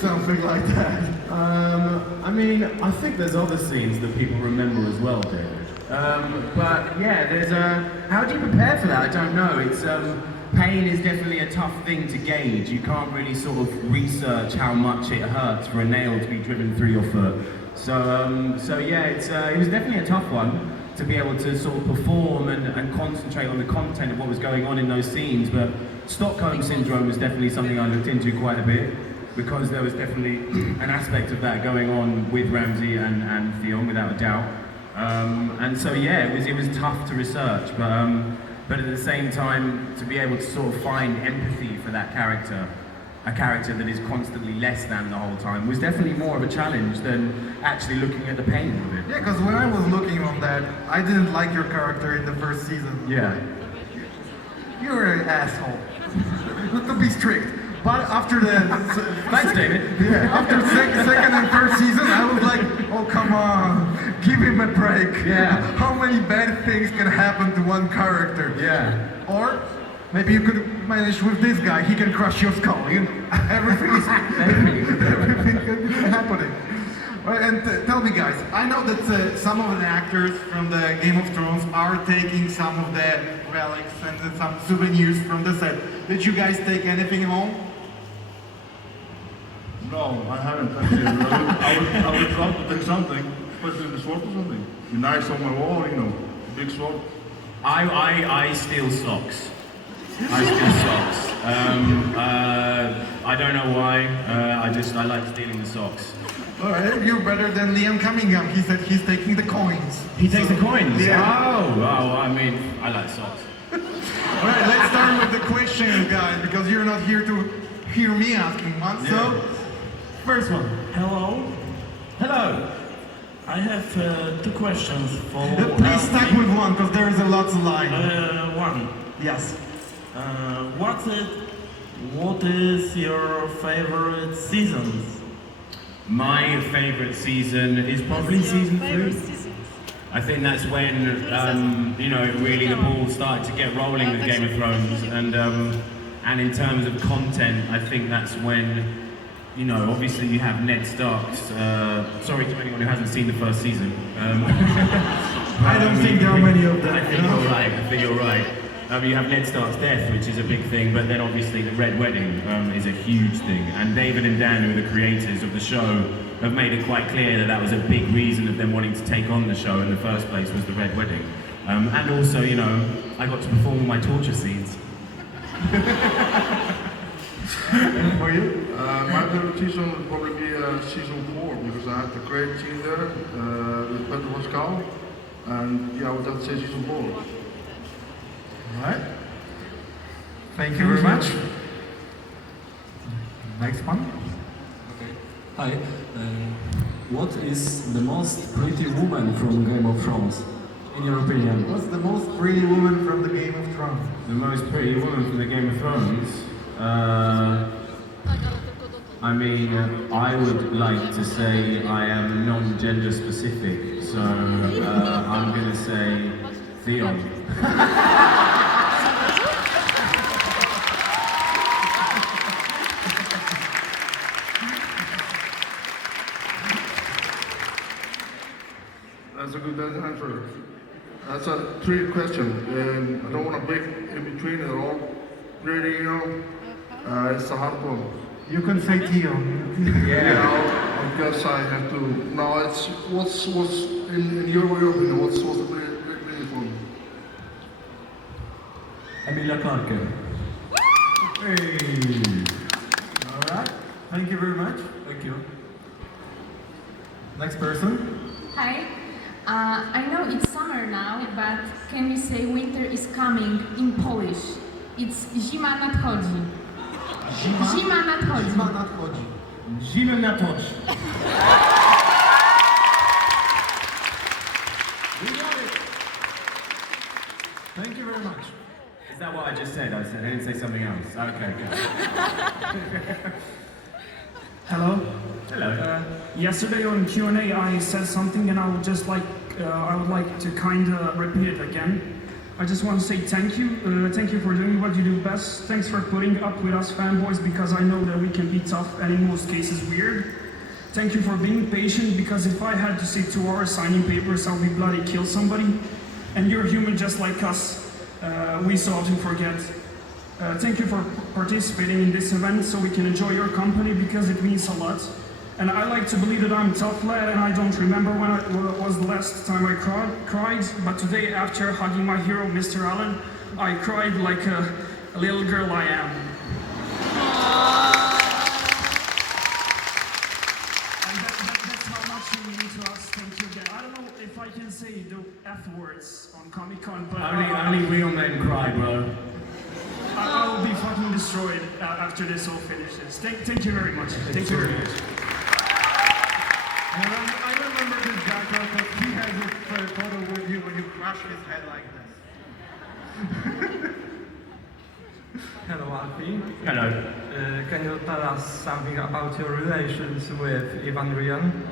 something like that? I mean, I think there's other scenes that people remember as well, David. But yeah, there's how do you prepare for that? I don't know. It's pain is definitely a tough thing to gauge. You can't really sort of research how much it hurts for a nail to be driven through your foot. So yeah, it was definitely a tough one to be able to sort of perform and concentrate on the content of what was going on in those scenes. But Stockholm Syndrome was definitely something I looked into quite a bit, because there was definitely an aspect of that going on with Ramsey and Theon, without a doubt. And so yeah, it was tough to research, but at the same time, to be able to sort of find empathy for that character, a character that is constantly less than the whole time, was definitely more of a challenge than actually looking at the pain of it. Yeah, because when I was looking on that, I didn't like your character in the first season. Yeah. You're an asshole. Not to be strict. But after the... Thanks, David. Yeah, after second and third season, I was like, oh, come on, give him a break. Yeah. How many bad things can happen to one character? Yeah. Or maybe you could manage with this guy, he can crush your skull, you know? Everything can be happening. Right, and tell me guys, I know that some of the actors from the Game of Thrones are taking some of the relics and some souvenirs from the set. Did you guys take anything home? No, I haven't actually. I would love to take something, especially the sword or something. Be nice on my wall, you know, big sword. I steal socks. I steal socks. I don't know why. I like stealing the socks. Alright, you're better than Liam Cunningham. He said he's taking the coins. He takes the coins? Yeah. Oh, I mean, I like socks. Alright, let's start with the question, guys, because you're not here to hear me asking one. Yeah. So, first one. Hello. Hello. I have two questions for... Please stick with one, because there is a lot to line. One. Yes. What is your favorite seasons? My favourite season is probably season 3. I think that's when, really the ball started to get rolling with Game of Thrones, and in terms of content, I think that's when, obviously you have Ned Stark's, sorry to anyone who hasn't seen the first season. I don't think there are many of them. I think you're right. You have Ned Stark's death, which is a big thing, but then obviously the Red Wedding is a huge thing. And David and Dan, who are the creators of the show, have made it quite clear that that was a big reason of them wanting to take on the show in the first place, was the Red Wedding. And also, I got to perform my torture scenes. And for you? My favorite season would probably be season 4, because I had the great scene there with Peter Pascal. And yeah, I would have to say season 4. Alright. Thank you very much. Next one. Okay. Hi. What is the most pretty woman from Game of Thrones, in your opinion? What's the most pretty woman from the Game of Thrones? The most pretty woman from the Game of Thrones? I mean, I would like to say I am non-gender specific, so I'm going to say Theon. That's a good answer. That's a trick question. I don't want to break in between at all. Really, it's a hard one. You can say Theon. Yeah, I guess I have to. No, it's what's in your opinion? What's the great one? Emilia Clarke. Hey. Alright. Thank you very much. Thank you. Next person. Hi. I know it's summer now, but can we say winter is coming in Polish? It's zima nadchodzi. Zima nadchodzi. Zima nadchodzi. Zima nadchodzi. We got it. Thank you very much. Is that what I just said? I didn't say something else. Okay, good. Hello. Hello. Yesterday on Q&A I said something and I would like to kind of repeat it again. I just want to say thank you. Thank you for doing what you do best. Thanks for putting up with us fanboys, because I know that we can be tough and in most cases weird. Thank you for being patient, because if I had to sit 2 hours signing papers, I would be bloody kill somebody. And you're human just like us. We so often forget. Thank you for participating in this event so we can enjoy your company, because it means a lot. And I like to believe that I'm a tough lad, and I don't remember when was the last time I cried, but today after hugging my hero, Mr. Allen, I cried like a little girl I am. And that's how much you mean to us. Thank you again. I don't know if I can say the F words on Comic Con, but Only real men cry, bro. I will be fucking destroyed after this all finishes. Thank you very much. Thank you very much. I remember this guy because he has a photo with you when you crush his head like this. Hello, Alfie. Hello. Can you tell us something about your relations with Ivan Ryan?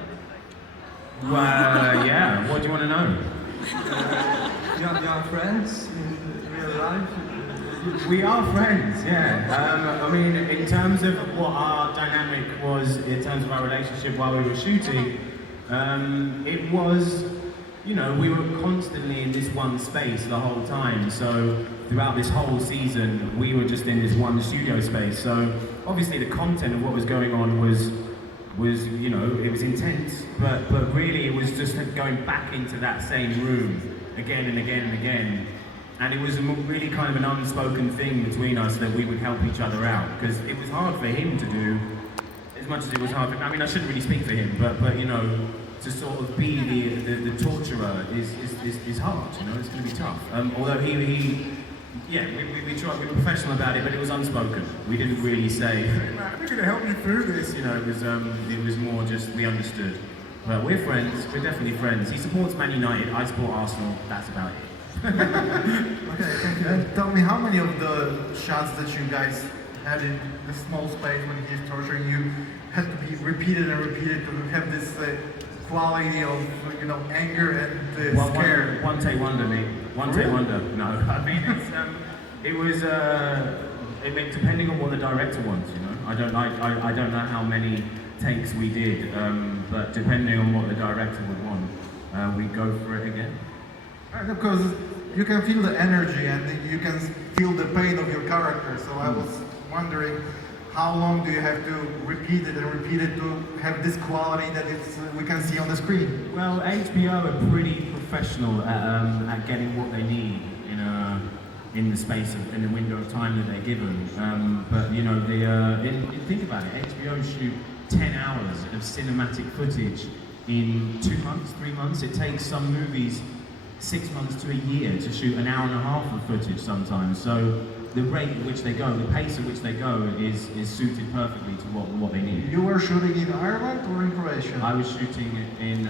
Yeah, what do you want to know? You are friends in real life? We are friends, yeah. I mean, in terms of what our dynamic was, in terms of our relationship while we were shooting, it was, you know, we were constantly in this one space the whole time. So throughout this whole season, we were just in this one studio space. So obviously the content of what was going on was you know, it was intense, but really it was just going back into that same room again and again and again. And it was really kind of an unspoken thing between us that we would help each other out, because it was hard for him to do as much as it was hard for, I mean, I shouldn't really speak for him, but you know, to sort of be the torturer is hard, you know, it's going to be tough. Although we tried, we were professional about it, but it was unspoken. We didn't really say, we're going to help you through this, you know, it was more just, we understood. But we're friends, we're definitely friends. He supports Man United, I support Arsenal, that's about it. Okay, thank you. And tell me, how many of the shots that you guys had in the small space when he's torturing you had to be repeated and repeated to have this quality of, you know, anger and scare? One take wonder, mate. One take wonder. No, I mean it was. I mean, depending on what the director wants, you know. I don't know how many takes we did, but depending on what the director would want, we go for it again. Because you can feel the energy and you can feel the pain of your character. So I was wondering, how long do you have to repeat it to have this quality that we can see on the screen? Well, HBO are pretty professional at getting what they need in the space in the window of time that they're given. But you know, think about it. HBO shoot 10 hours of cinematic footage in 2 months, 3 months. It takes some movies 6 months to a year to shoot an hour and a half of footage sometimes. So the rate at which they go, the pace at which they go is suited perfectly to what they need. You were shooting in Ireland or in Croatia? I was shooting in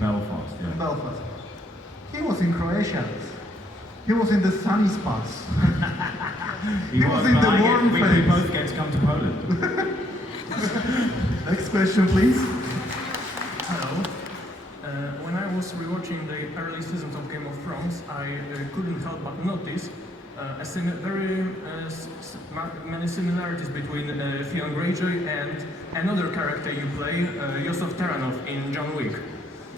Belfast. Yeah. In Belfast. He was in Croatia. He was in the sunny spots. he was in the warm place. We both get to come to Poland. Next question, please. Hello. When I was rewatching the early seasons of Game of Thrones, I couldn't help but notice very many similarities between Theon Greyjoy and another character you play, Yosef Taranov in John Wick.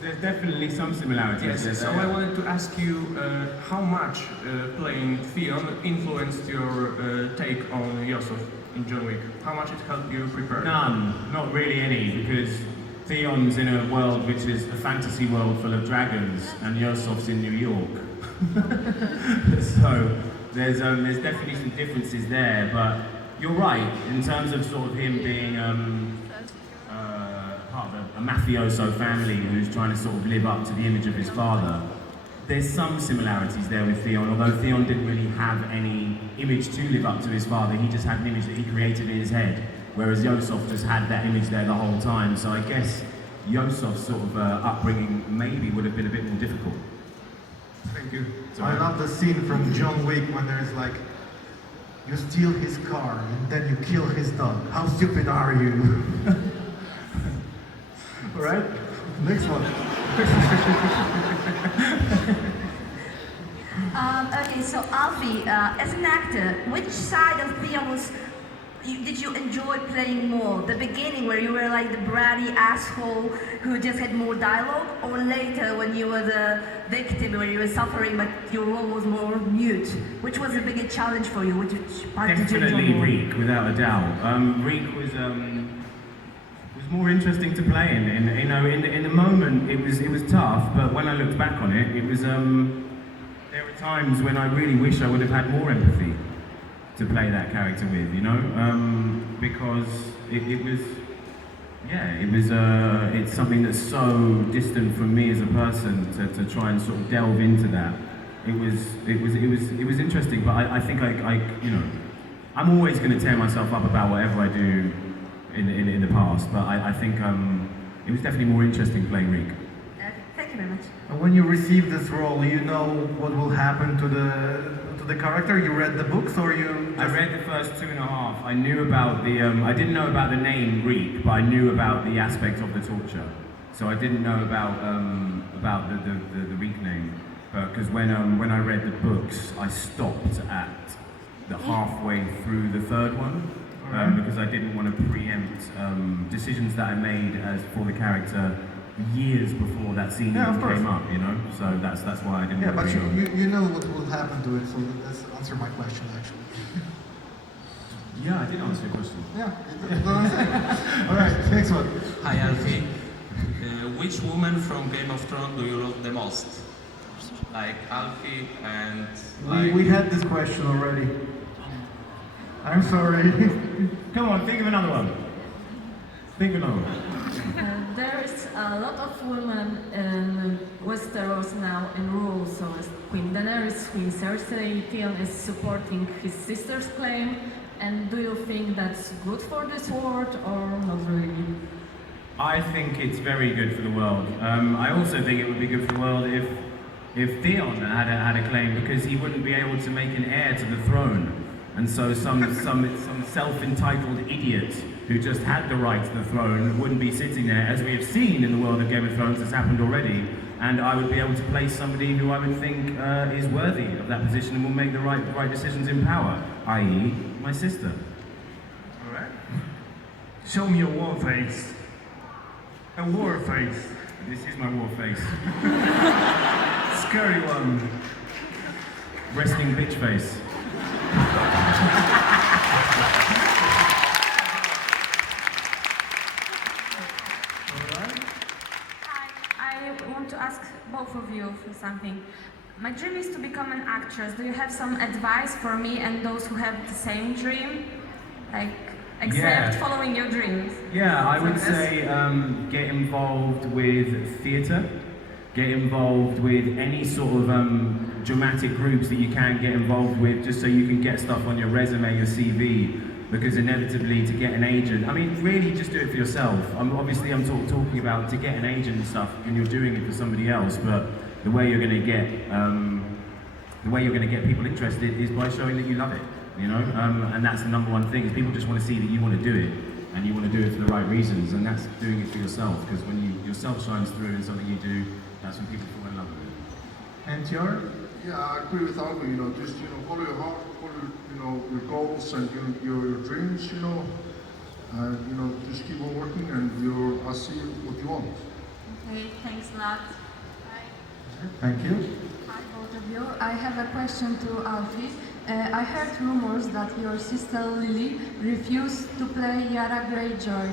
There's definitely some similarities. Yes, so I wanted to ask you how much playing Theon influenced your take on Yosef in John Wick? How much it helped you prepare? None, not really any, because Theon's in a world which is a fantasy world full of dragons, and Yosef's in New York. So there's definitely some differences there, but you're right in terms of sort of him being part of a mafioso family who's trying to sort of live up to the image of his father. There's some similarities there with Theon, although Theon didn't really have any image to live up to his father. He just had an image that he created in his head, whereas Yosef just had that image there the whole time. So I guess Yosef's sort of upbringing maybe would have been a bit more difficult. Thank you. I love the scene from John Wick when there's like, you steal his car and then you kill his dog. How stupid are you? Alright, next one. Okay, so Alfie, as an actor, which side of films did you enjoy playing more? The beginning, where you were like the bratty asshole who just had more dialogue, or later when you were the victim, where you were suffering but your role was more mute? Which was the bigger challenge for you? Which part did you enjoy Definitely more? Reek, without a doubt. Reek was more interesting to play in. In the moment, it was tough, but when I looked back on it, it was there were times when I really wish I would have had more empathy to play that character with, because it's something that's so distant from me as a person to try and sort of delve into that. It was interesting, but I think I'm always going to tear myself up about whatever I do in the past, but I think it was definitely more interesting playing Reek. Thank you very much. And when you receive this role, you know what will happen to the character? You read the books, or you I read the first 2.5. I knew about the, I didn't know about the name Reek, but I knew about the aspect of the torture. So I didn't know about the Reek name. Because when I read the books, I stopped at the halfway through the third one, because I didn't want to preempt decisions that I made for the character years before that scene even came up, So that's why I didn't. Yeah, but you know what will happen to it, so let's answer my question actually. Yeah, I did answer your question. Yeah. All right, next one. Hi Alfie. Which woman from Game of Thrones do you love the most? Like Alfie and like... We had this question already. I'm sorry. Come on, think of another one. Think of another one. There's a lot of women in Westeros now in roles, so as Queen Daenerys, Queen Cersei. Theon is supporting his sister's claim, and do you think that's good for this world or not really? I think it's very good for the world. I also think it would be good for the world if Theon had a claim, because he wouldn't be able to make an heir to the throne, and so some self-entitled idiot who just had the right to the throne wouldn't be sitting there, as we have seen in the world of Game of Thrones. Has happened already, and I would be able to place somebody who I would think is worthy of that position and will make the right decisions in power, i.e. my sister. All right. Show me your war face. A war face. This is my war face. Scary one. Resting bitch face. I want to ask both of you for something. My dream is to become an actress. Do you have some advice for me and those who have the same dream? Except following your dreams. Yeah, I would say get involved with theatre, get involved with any sort of dramatic groups that you can get involved with, just so you can get stuff on your resume, your CV, because inevitably to get an agent, I mean really just do it for yourself. I'm talking about to get an agent and stuff when you're doing it for somebody else, but the way you're going to get people interested is by showing that you love it. And that's the number one thing, is people just want to see that you want to do it, and you want to do it for the right reasons, and that's doing it for yourself, because when yourself shines through in something you do, that's when people fall in love with it. And your? Yeah, I agree with Alfie, just, follow your heart, follow, your goals and your dreams, and, just keep on working and I'll see what you want. Okay, thanks a lot. Thank you. Hi, both of you. I have a question to Alfie. I heard rumors that your sister Lily refused to play Yara Greyjoy.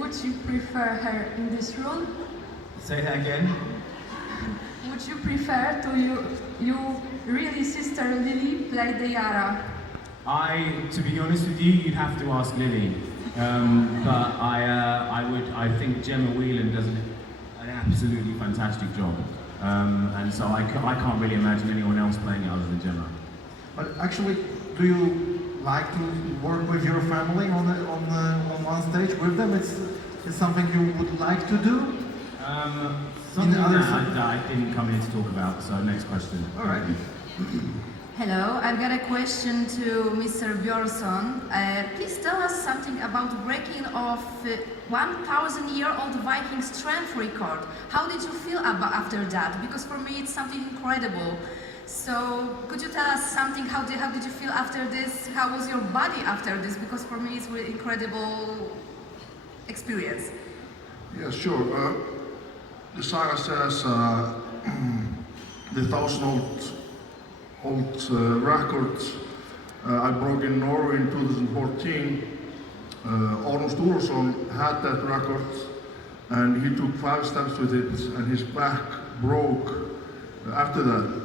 Would you prefer her in this role? Say that again. Would you prefer to you really sister Lily play the Yara? To be honest with you, you'd have to ask Lily. But I think Gemma Whelan does an absolutely fantastic job. And so I can't really imagine anyone else playing it other than Gemma. But actually, do you like to work with your family on one stage with them? It's something you would like to do? Something that I didn't come here to talk about, so next question. All right. Hello, I've got a question to Mr. Bjornsson. Please tell us something about breaking of 1,000-year-old Viking strength record. How did you feel after that? Because for me it's something incredible. So could you tell us something? How did you feel after this? How was your body after this? Because for me, it's a really incredible experience. Yeah, sure. The saga says the 1,000-old record I broke in Norway in 2014. Arnold Sturluson had that record, and he took 5 steps with it, and his back broke after that.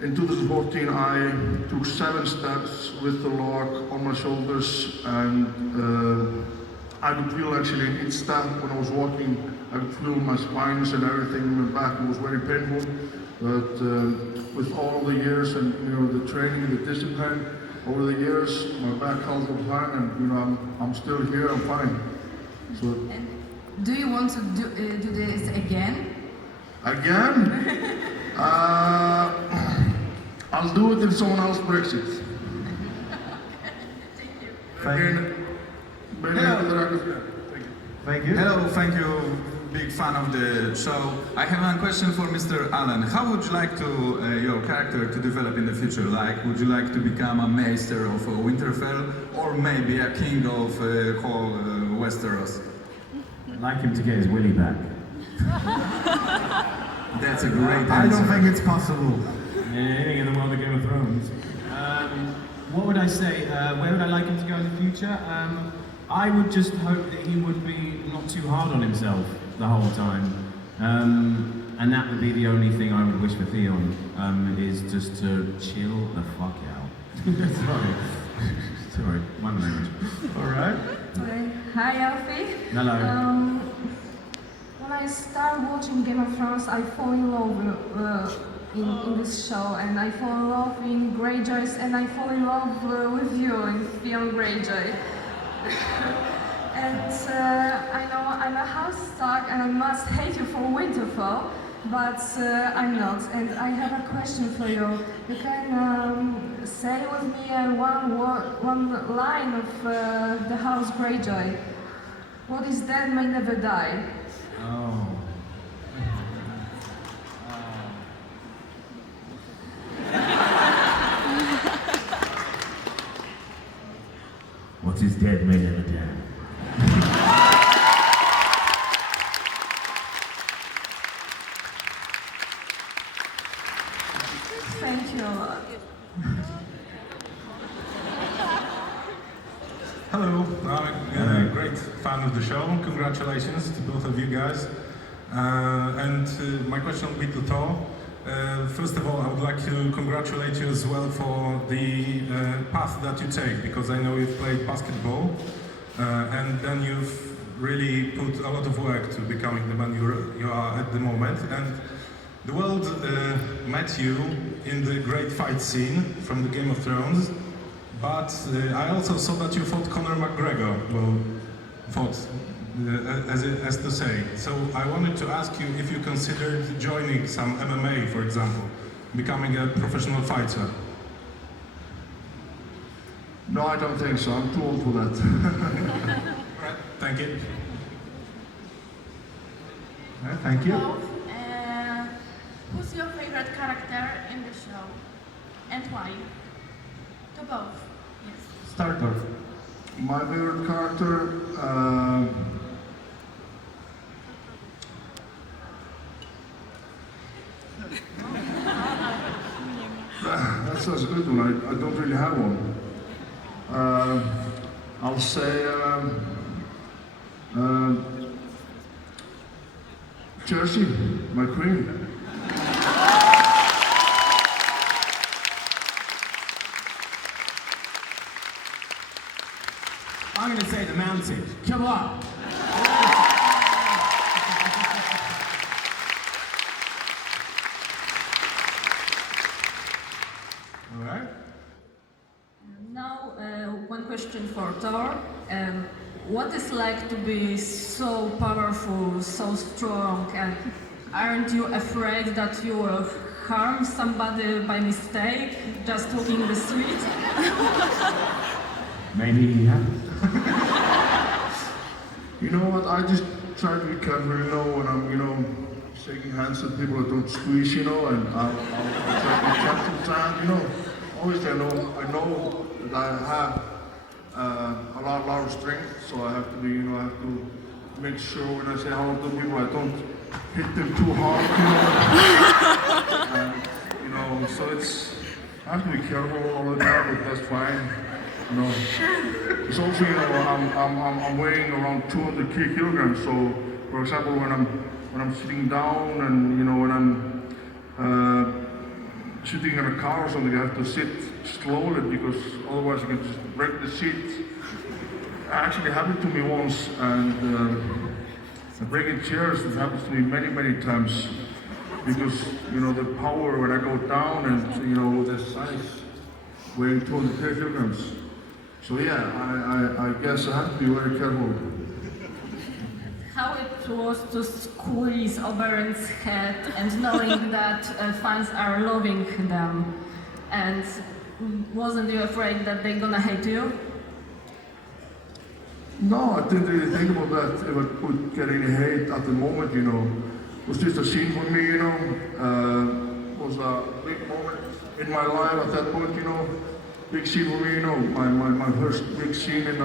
In 2014, I took 7 steps with the log on my shoulders, and I could feel actually in each step when I was walking, I could feel my spines and everything in my back. It was very painful, but with all the years and the training, the discipline over the years, my back held up fine, and I'm still here. I'm fine. So. And do you want to do this again? Again? I'll do it if someone else breaks it. Thank you. Thank you. Hello, thank you. Big fan of the show. I have a question for Mr. Allen. How would you like your character to develop in the future? Like, would you like to become a maester of Winterfell, or maybe a king of whole Westeros? I'd like him to get his willy back. That's a great answer. I don't think it's possible. Anything in the world of Game of Thrones. What would I say? Where would I like him to go in the future? I would just hope that he would be not too hard on himself the whole time. And that would be the only thing I would wish for Theon, is just to chill the fuck out. Sorry, one language. Alright. Okay. Hi, Alfie. Hello. When I started watching Game of Thrones, I fall in love in this show, and I fall in love in Greyjoys, and I fall in love with you in Theon Greyjoy. And I'm a house stark, and I must hate you for Winterfell, but I'm not. And I have a question for you. You can say with me one line of the House Greyjoy. What is dead may never die. Oh. What is dead may never die. Thank you a lot. Hello, I'm a great fan of the show. Congratulations to both of you guys. And my question will be to Thor. First of all, I would like to congratulate you as well for the path that you take, because I know you've played basketball and then you've really put a lot of work to becoming the man you are at the moment. And the world met you in the great fight scene from the Game of Thrones, but I also saw that you fought Conor McGregor. Well, fought, as to say. So I wanted to ask you if you considered joining some MMA, for example, becoming a professional fighter. No, I don't think so. I'm too old for that. Right, thank you. Thank you. Who's your favorite character in the show, and why? To both, yes. Start off. My favorite character, that's a good one. I don't really have one. I'll say Jersey, my queen. I'm going to say the mountain. Come on. All right. Now, one question for Thor. What is like to be so powerful, so strong, and aren't you afraid that you will harm somebody by mistake, just walking the street? Maybe, yeah. You know what? I just try to be careful, when I'm, shaking hands with people that don't squeeze, you know, and I'll try to catch some hand, you know. Obviously, I know that I have a lot of strength, so I have to be, you know, I have to make sure when I say hello to people, I don't hit them too hard, you know. And, you know, so I have to be careful all the time, but that's fine. You know, it's also, you know, I'm weighing around 200 kilograms. So, for example, when I'm sitting down, and you know, when I'm sitting in a car or something, I have to sit slowly because otherwise I can just break the seat. It actually happened to me once, and breaking chairs, it happens to me many times because, you know, the power when I go down, and you know, the size weighing 200 kilograms. So yeah, I guess I have to be very careful. How it was to squeeze Oberon's head and knowing that fans are loving them, and wasn't you afraid that they're gonna hate you? No, I didn't really think about that, if I would get any hate at the moment, you know. It was just a scene for me, you know. It was a big moment in my life at that point, you know. Big scene for me, you know. My first big scene in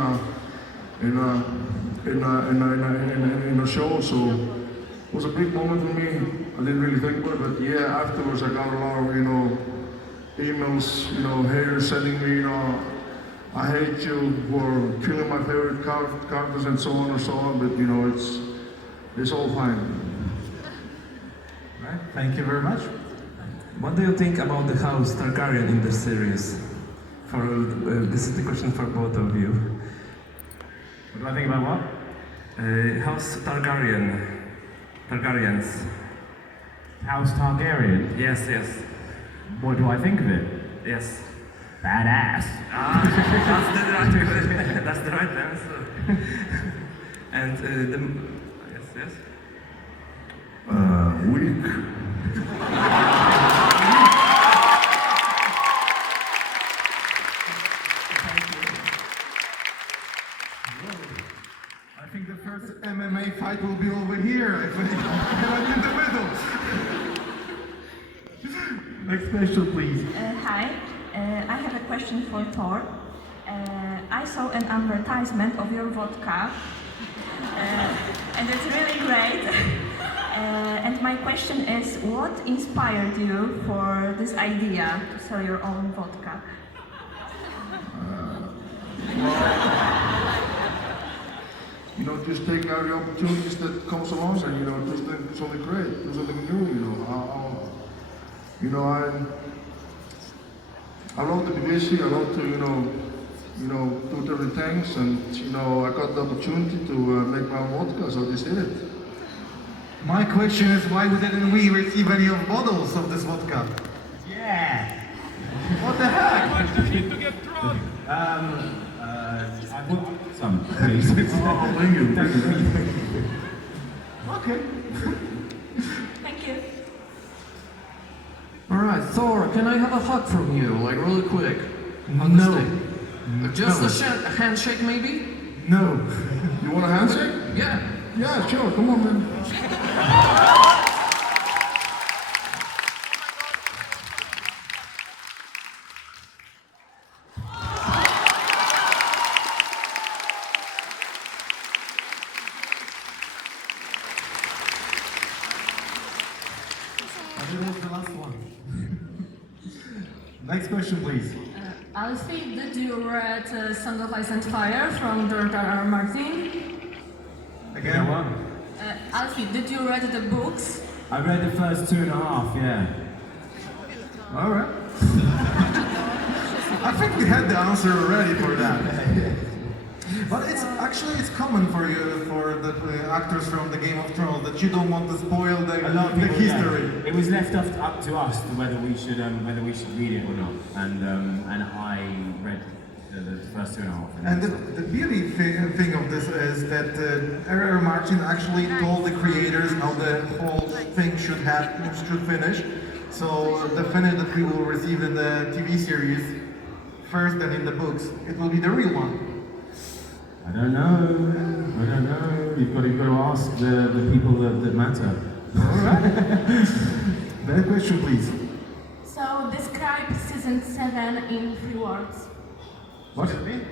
a show, so it was a big moment for me. I didn't really think about it, but yeah, afterwards I got a lot of, you know, emails, you know, haters sending me, you know, I hate you for killing my favorite characters and so on and so on, but you know, it's all fine. Right, thank you very much. What do you think about the house Targaryen in the series? This is the question for both of you. What do I think about what? House Targaryens. House Targaryen? Yes. What do I think of it? Yes. Badass. That's the right answer. And yes. Weak. I think the first MMA fight will be over here. I think I'm in the middle. Next question, please. Hi, I have a question for Thor. I saw an advertisement of your vodka, and it's really great. And my question is, what inspired you for this idea to sell your own vodka? You know, just take out the opportunities that comes along, and you know, do something great, do something new. You know, I love to be busy. I love to, you know, do different things, and you know, I got the opportunity to make my own vodka, so I just did it. My question is, why didn't we receive any of bottles of this vodka? Yeah. What the heck? Why do you need to get drunk? I want some, please. Oh, thank you. Okay. Thank you. Alright, Thor, can I have a hug from you, like really quick? No. Just a handshake, maybe? No. You want a handshake? Yeah. Yeah, sure. Come on, man. That was the last one. Next question, please. Alfie, did you read Song of Ice and Fire from George R.R. Martin? Again? Alfie, did you read the books? I read the first 2.5, yeah. All right. I think we had the answer already for that. But it's common for the actors from the Game of Thrones that you don't want to spoil the history. Yeah. It was left up to us whether we should read it or not, and I read the first 2.5. And the beauty thing of this is that R.R. Martin actually told the creators how the whole thing should finish. So the finish that we will receive in the TV series, first than in the books, it will be the real one. I don't know. You've got to ask the people that matter. That question, please. So, describe season 7 in 3 words. What?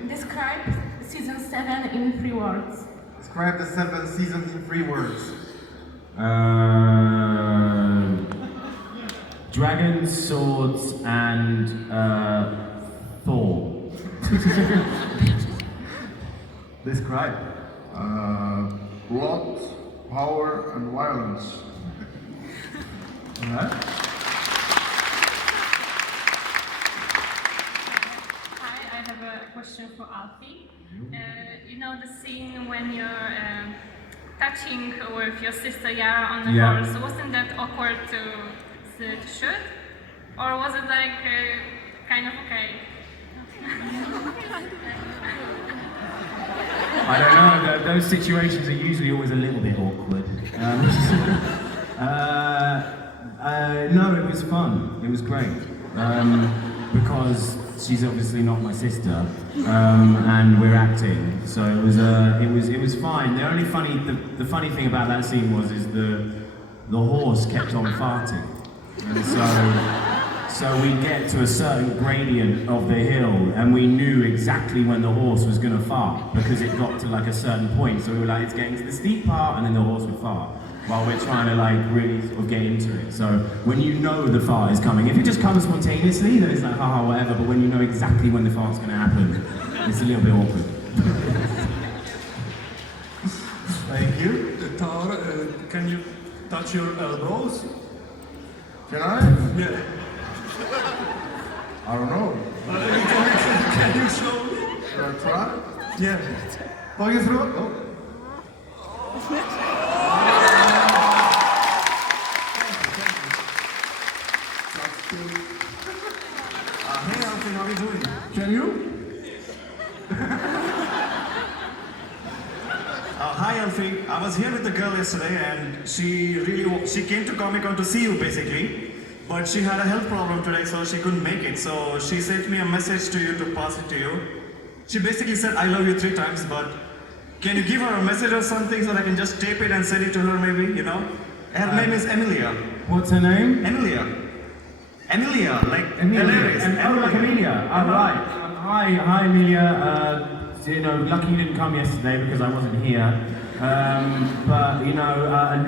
Describe season 7 in 3 words. Describe the 7th season in 3 words. Dragons, swords, and Thor. Describe. Blood, power, and violence. Alright. Hi, I have a question for Alfie. You know the scene when you're touching with your sister Yara on the horse, wasn't that awkward to shoot? Or was it like kind of okay? I don't know, those situations are usually always a little bit awkward. No, it was fun. It was great. Because she's obviously not my sister, and we're acting, so it was fine. The funny thing about that scene was the horse kept on farting, and so we get to a certain gradient of the hill, and we knew exactly when the horse was going to fart because it got to like a certain point. So we were like, it's getting to the steep part, and then the horse would fart. While we're trying to like really sort of get into it. So when you know the fart is coming, if it just comes spontaneously, then it's like haha whatever, but when you know exactly when the fart's gonna happen, it's a little bit awkward. Thank you. Thor, can you touch your elbows? Can I? Yeah. I don't know. Can you show me? Should I try? Yeah. Talk you through it. Oh. Hey Alfie, how are you doing? Can you? Hi Alfie, I was here with the girl yesterday and she came to Comic Con to see you basically, but she had a health problem today so she couldn't make it. So she sent me a message to you to pass it to you. She basically said I love you 3 times, but can you give her a message or something so that I can just tape it and send it to her maybe, you know? Her name is Emilia. What's her name? Emilia, like Emilia. hilarious. Like Emilia. Oh, right. Hi, Emilia. You know, lucky you didn't come yesterday because I wasn't here. But you know,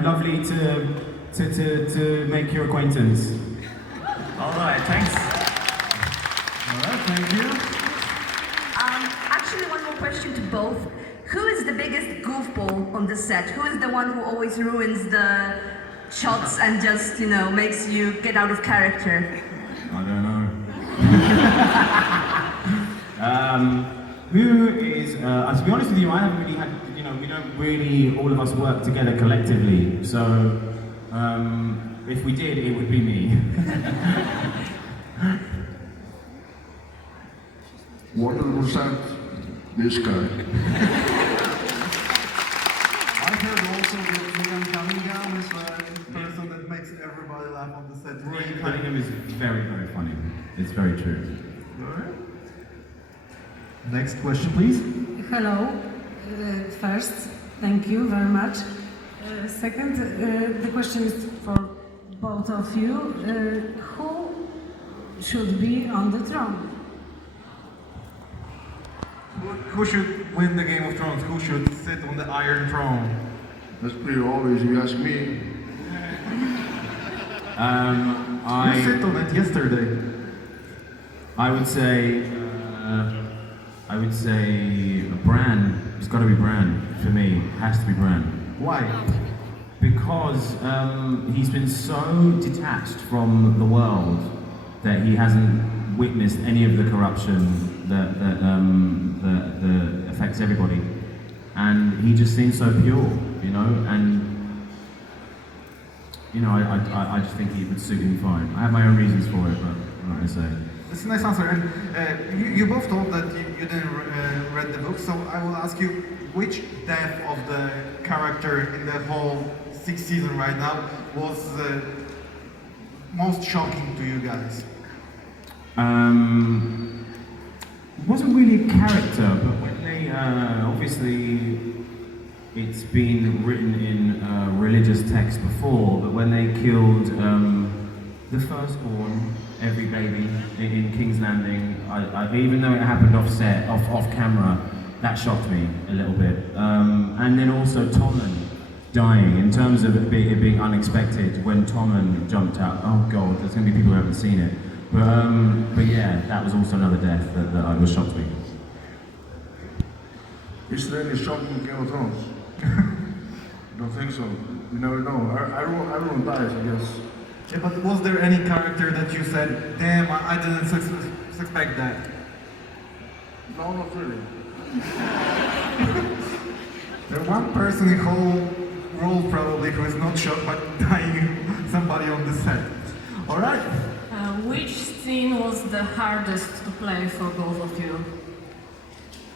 lovely to make your acquaintance. All right, thanks. All right, thank you. Actually, one more question to both. Who is the biggest goofball on the set? Who is the one who always ruins the shots and just, you know, makes you get out of character? I don't know. Who is, to be honest with you, I haven't really had, you know, we don't really, all of us work together collectively, so if we did, it would be me. 100% this guy. I heard also that William Cunningham is the person that makes everybody laugh on the set. William Cunningham is very, very funny. It's very true. Alright. Next question, please. Hello. First, thank you very much. Second, the question is for both of you. Who should be on the throne? Who should win the Game of Thrones? Who should sit on the Iron Throne? That's pretty obvious, you ask me. You sit on it yesterday. I would say Bran. It's got to be Bran for me. It has to be Bran. Why? Because he's been so detached from the world that he hasn't witnessed any of the corruption that affects everybody, and he just seems so pure, you know. And you know, I just think he would suit him fine. I have my own reasons for it, but I'm not going to say it. It's a nice answer, and you both told that you didn't read the book, so I will ask you, which death of the character in the whole 6th season right now was most shocking to you guys? It wasn't really a character, but when they obviously it's been written in religious text before, but when they killed the firstborn, every baby in King's Landing, I, even though it happened off camera, that shocked me a little bit. And then also Tommen dying, in terms of it being unexpected, when Tommen jumped out. Oh God, there's going to be people who haven't seen it. But yeah, that was also another death that I was shocked me. Is there any shock in Game of Thrones? Don't think so. You never know. Everyone dies, I guess. Yeah, but was there any character that you said, damn, I didn't suspect that? No, not really. There's one person in whole role probably who is not shocked but dying somebody on the set. Alright. Which scene was the hardest to play for both of you?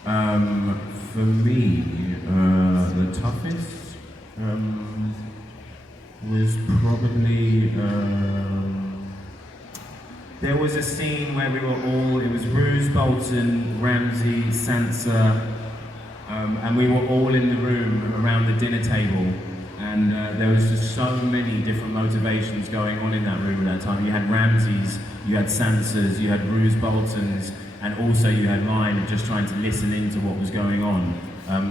For me, the toughest was probably, there was a scene where we were all, it was Roose, Bolton, Ramsay, Sansa, and we were all in the room around the dinner table, and there was just so many different motivations going on in that room at that time. You had Ramsay's, you had Sansa's, you had Roose, Bolton's, and also you had mine just trying to listen into what was going on.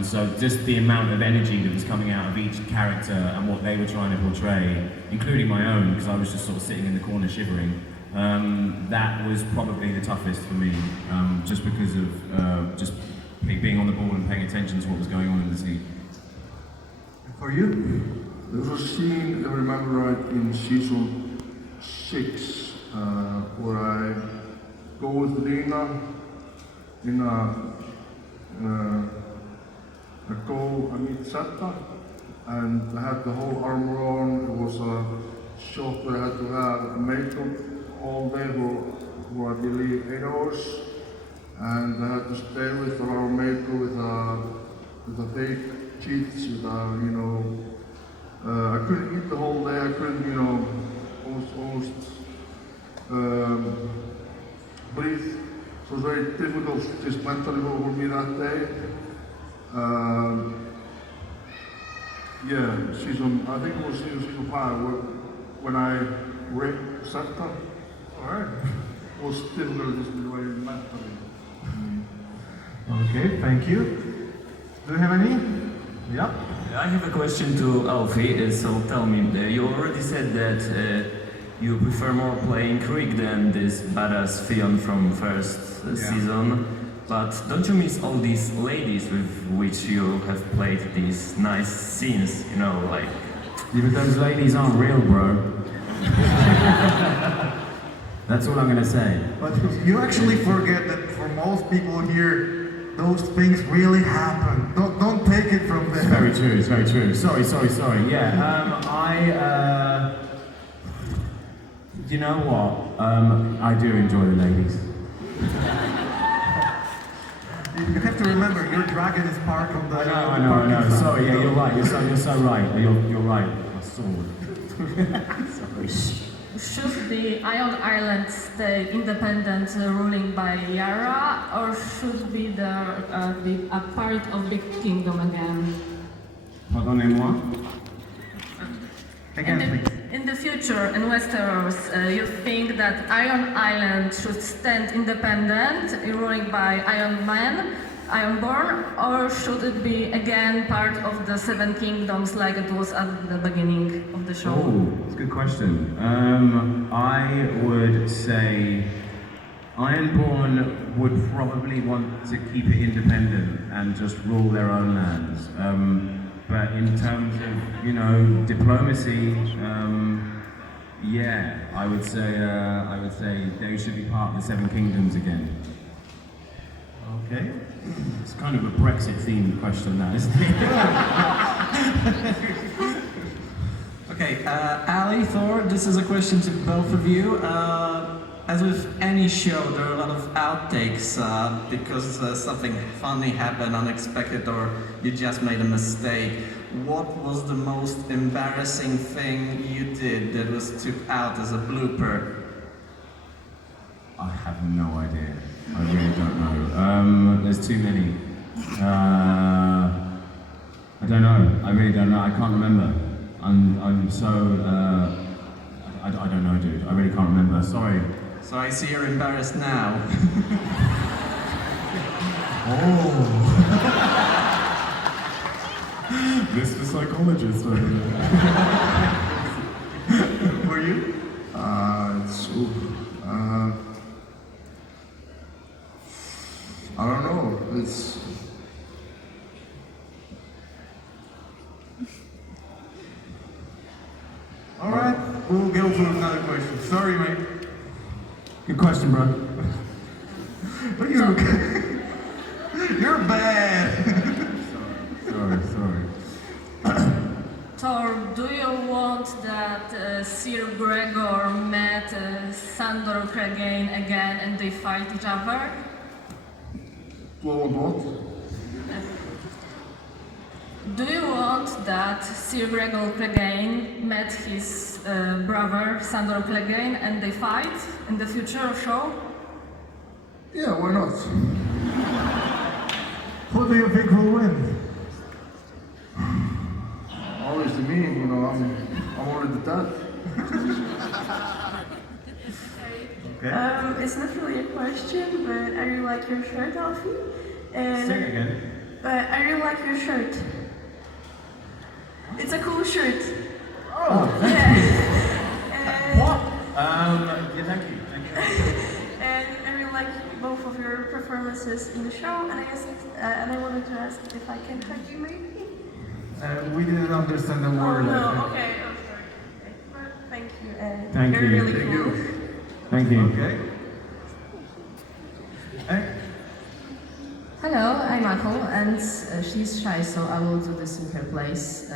So just the amount of energy that was coming out of each character and what they were trying to portray, including my own, because I was just sort of sitting in the corner shivering, that was probably the toughest for me, just because of just being on the ball and paying attention to what was going on in the scene. For you? There was a scene, if I remember right, in season 6, where I go with Lena in I meet Zeta, and I had the whole armor on. It was a shot where I had to have makeup all day for I believe 8 hours, and I had to stay with our makeup with a fake cheeks, with I couldn't eat the whole day. I couldn't, almost breathe. So it was very difficult just mentally for me that day. Yeah, I think it was season 5 when I raped Zeta. Alright. It was difficult just the way mentally. Okay, thank you. Do you have any? Yeah. I have a question to Alfie. So tell me, you already said that you prefer more playing Krieg than this badass Theon from first season. But don't you miss all these ladies with which you have played these nice scenes, like... Yeah, but those ladies aren't real, bro. That's all I'm gonna say. But you actually forget that for most people here, those things really happen. Don't take it from them. It's very true, it's very true. Sorry. Yeah, you know what? I do enjoy the ladies. You have to remember, your dragon is part of the... I know. Sorry, yeah, you're right. You're so right. You're right. My sword. Sorry. Should the Iron Island stay independent, ruling by Yara, or should be a part of Big Kingdom again? Pardonnez-moi? In the future, in Westeros, you think that Iron Island should stand independent, ruling by Iron Man, Ironborn, or should it be again part of the Seven Kingdoms like it was at the beginning of the show? Oh, that's a good question. I would say Ironborn would probably want to keep it independent and just rule their own lands. But in terms of, diplomacy, yeah, I would say they should be part of the Seven Kingdoms again. Okay. It's kind of a Brexit-themed question, that, isn't it? Okay, Ali, Thor, this is a question to both of you. As with any show, there are a lot of outtakes because something funny happened, unexpected, or you just made a mistake. What was the most embarrassing thing you did that was took out as a blooper? I have no idea. I really don't know. There's too many. I don't know. I really don't know. I can't remember. I'm so. I don't know, dude. I really can't remember. Sorry. So I see you're embarrassed now. Oh. Mr. Psychologist over there. For you? I don't know. It's. All right, we'll go to another question. Sorry, mate. Good question, bro. What are you? You're bad. Sorry. Thor, do you want that Sir Gregor met Sandor Clegane again and they fight each other? What? Do you want that Sir Gregor Clegane met his brother Sandor Clegane and they fight in the future show? Yeah, why not? Who do you think will win? Always me, you know, I'm already dead. It's not really a question, but I really like your shirt, Alfie. And Say it again. But I really like your shirt. It's a cool shirt. Oh, yeah. What? Yeah, thank you. And I really like both of your performances in the show, and and I wanted to ask if I can hug you, maybe. We didn't understand the word. Oh no. Okay. Oh, sorry. Okay. Well, thank you. Thank you're you. really cool. Thank you. Okay. Hello, I'm Apple, and she's shy, so I will do this in her place.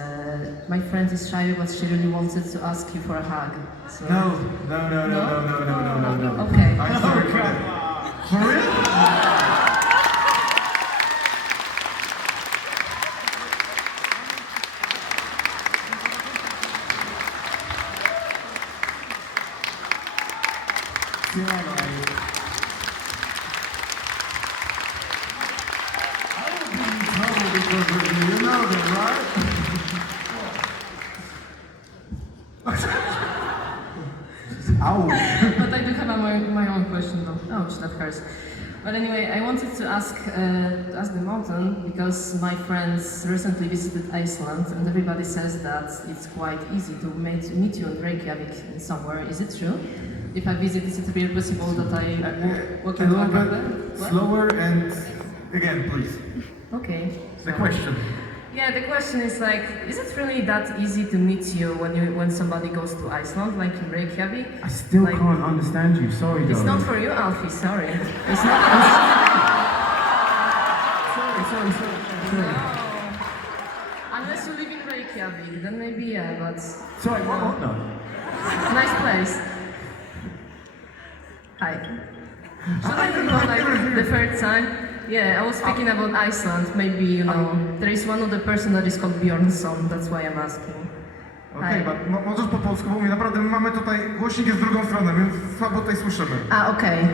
My friend is shy, but she really wanted to ask you for a hug. So. No. Okay. I'm sorry for that. For real? You know that, right? Ouch. But I do have my own question though. Ouch, that hurts. But anyway, I wanted to ask the mountain because my friends recently visited Iceland and everybody says that it's quite easy to meet you in Reykjavik somewhere. Is it true? If I visit, is it really possible that I walk A into little a bit slower and again, please. Okay. The question. Yeah, the question is like, is it really that easy to meet you when somebody goes to Iceland, like in Reykjavik? I still can't understand you. Sorry, It's darling. not for you, Alfie. Sorry. It's not. Sorry. No. Unless you live in Reykjavik, then maybe yeah, but. Sorry, what? No. Nice place. Hi. Should I go like the third time? Yeah, I was speaking about Iceland. Maybe you know there is one other person that is called Bjornsson. That's why I'm asking. Okej, możesz po polsku, bo naprawdę my mamy tutaj, głośnik jest w drugą stronę, więc słabo tutaj słyszymy. A okej,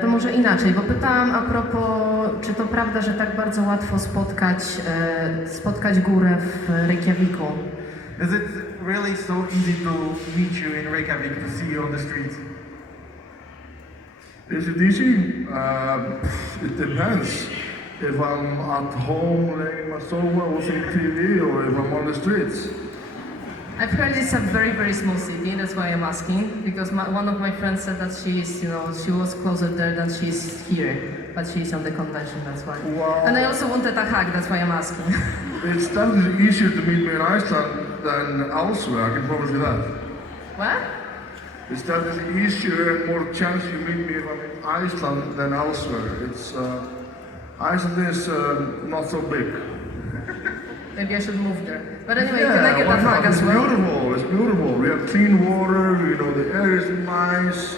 to może inaczej, bo pytałam a propos, czy to prawda, że tak bardzo łatwo spotkać górę w Reykjaviku? Is it really so easy to meet you in Reykjavik, to see you on the streets? Is it easy? It depends. If I'm at home laying my sofa watching TV or if I'm on the streets. I've heard it's a very, very small city, that's why I'm asking, because one of my friends said that she was closer there than she is here, but she is on the convention, that's why. Wow. And I also wanted a hug, that's why I'm asking. It's definitely easier to meet me in Iceland than elsewhere, I can promise you that. What? It's definitely easier and more chance you meet me if I'm in Iceland than elsewhere. Iceland is not so big. Maybe I should move there. But anyway, Yeah, can I get a why not? hug as well? It's beautiful. We have clean water, the air is nice.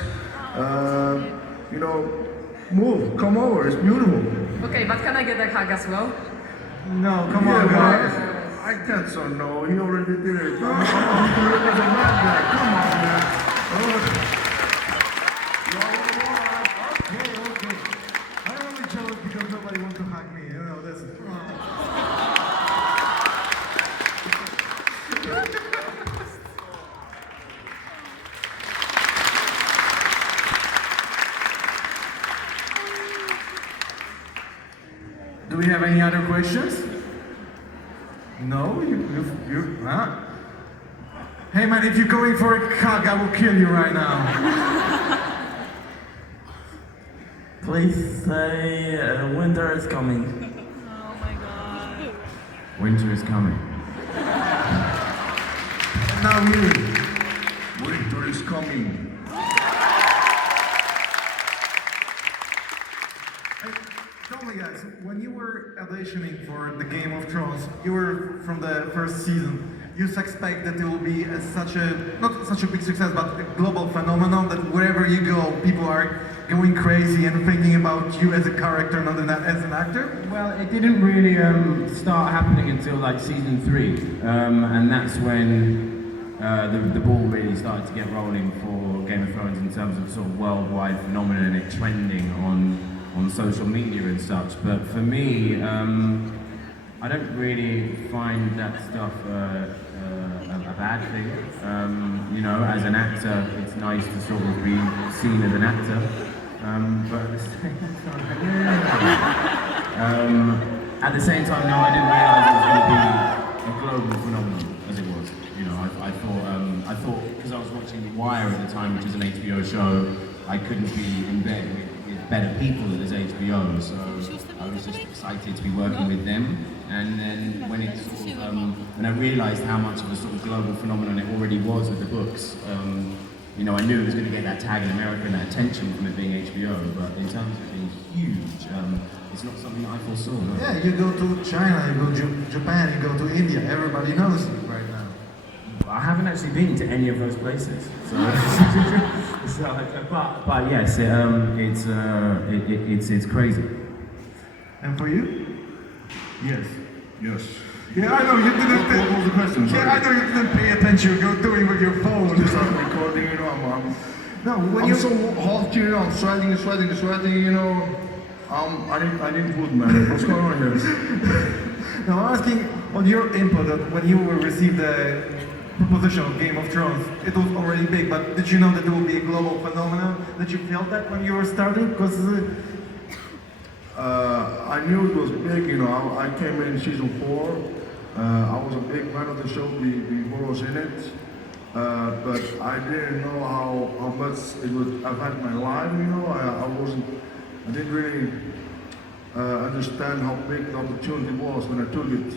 Come over, it's beautiful. Okay, but can I get a hug as well? No, come on, guys. I can't say no, he already did it. I'm look at the bad guy, come on, man. Okay. I'm only jealous because nobody wants to hug me, that's... No, you, huh? Hey man, if you're going for a hug, I will kill you right now. Please say winter is coming. Winter is coming. Now really. Winter is coming. Tell me guys, when you were auditioning for the Game of Thrones, you were from the first season, you suspect that it will be not such a big success, but a global phenomenon, that wherever you go, people are going crazy and thinking about you as a character, not as an actor? Well, it didn't really start happening until like season 3, and that's when the ball really started to get rolling for Game of Thrones in terms of sort of worldwide phenomenon and it trending on social media and such. But for me, I don't really find that stuff a bad thing. You know, as an actor, it's nice to sort of be seen as an actor. But at the same time, no, I didn't realise it was going to be a global phenomenon as it was. You know, I thought because I was watching The Wire at the time, which is an HBO show, I couldn't be in bed with better people as HBO, so I was just excited to be working with them. And then when it sort of, when I realised how much of a sort of global phenomenon it already was with the books, you know, I knew it was going to get that tag in America and that attention from it being HBO, but in terms of it being huge, it's not something I foresaw. No. Yeah, you go to China, you go to Japan, you go to India, everybody knows you right now. I haven't actually been to any of those places, so, but yes, it's crazy. And for you? Yes. Yeah, I know you didn't. What was the question? Sorry. Yeah, I know you didn't pay attention. You're doing with your phone. Just I'm recording, you know. I'm so hot, you know. I'm sweating, you know. I need food, man. What's going on here? Now I'm asking on your input that when you received the proposition of Game of Thrones, it was already big, but did you know that it will be a global phenomenon? Did you feel that when you were starting? Because I knew it was big, you know. I came in season 4. I was a big fan of the show before I was in it. But I didn't know how much it would affect my life, you know. I didn't really understand how big the opportunity was when I took it.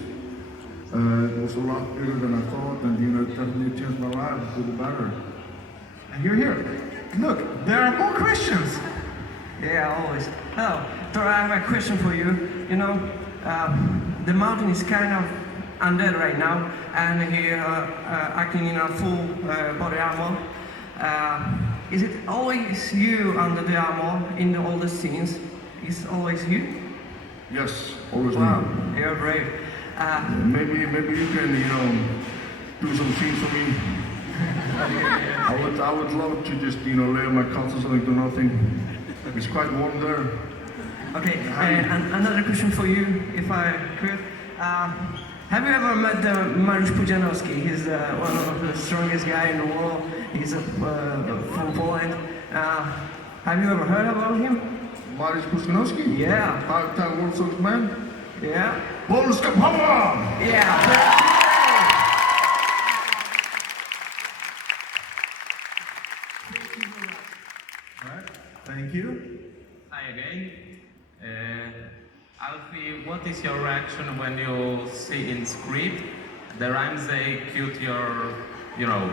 It was a lot bigger than I thought, and you know, it definitely changed my life for the better. And you're here. Look, there are more questions. Yeah, always. Oh, Thor, I have a question for you. You know, the mountain is kind of undead right now, and he acting in a full body armor. Is it always you under the armor in all the scenes? Is it always you? Yes, always wow, me. You're brave. Maybe you can, you know, do some scenes for me. I would love to just, you know, lay on my couch or something, do nothing. It's quite warm there. Okay, and another question for you, if I could. Have you ever met Mariusz Pudzianowski? He's one of the strongest guys in the world. He's from Poland. Have you ever heard about him? Mariusz Pudzianowski? Yeah. Five-time World Series man? Yeah. Polska power! Yeah. Thank you. Hi again. Alfie, what is your reaction when you see in script the rhymes they cute your, you know?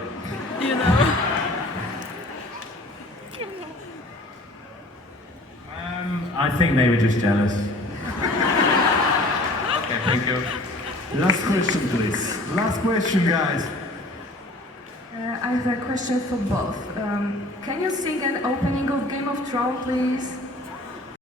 I think they were just jealous. Okay, thank you. Last question, please. Last question, guys. I have a question for both. Can you sing an opening of Game of Thrones, please?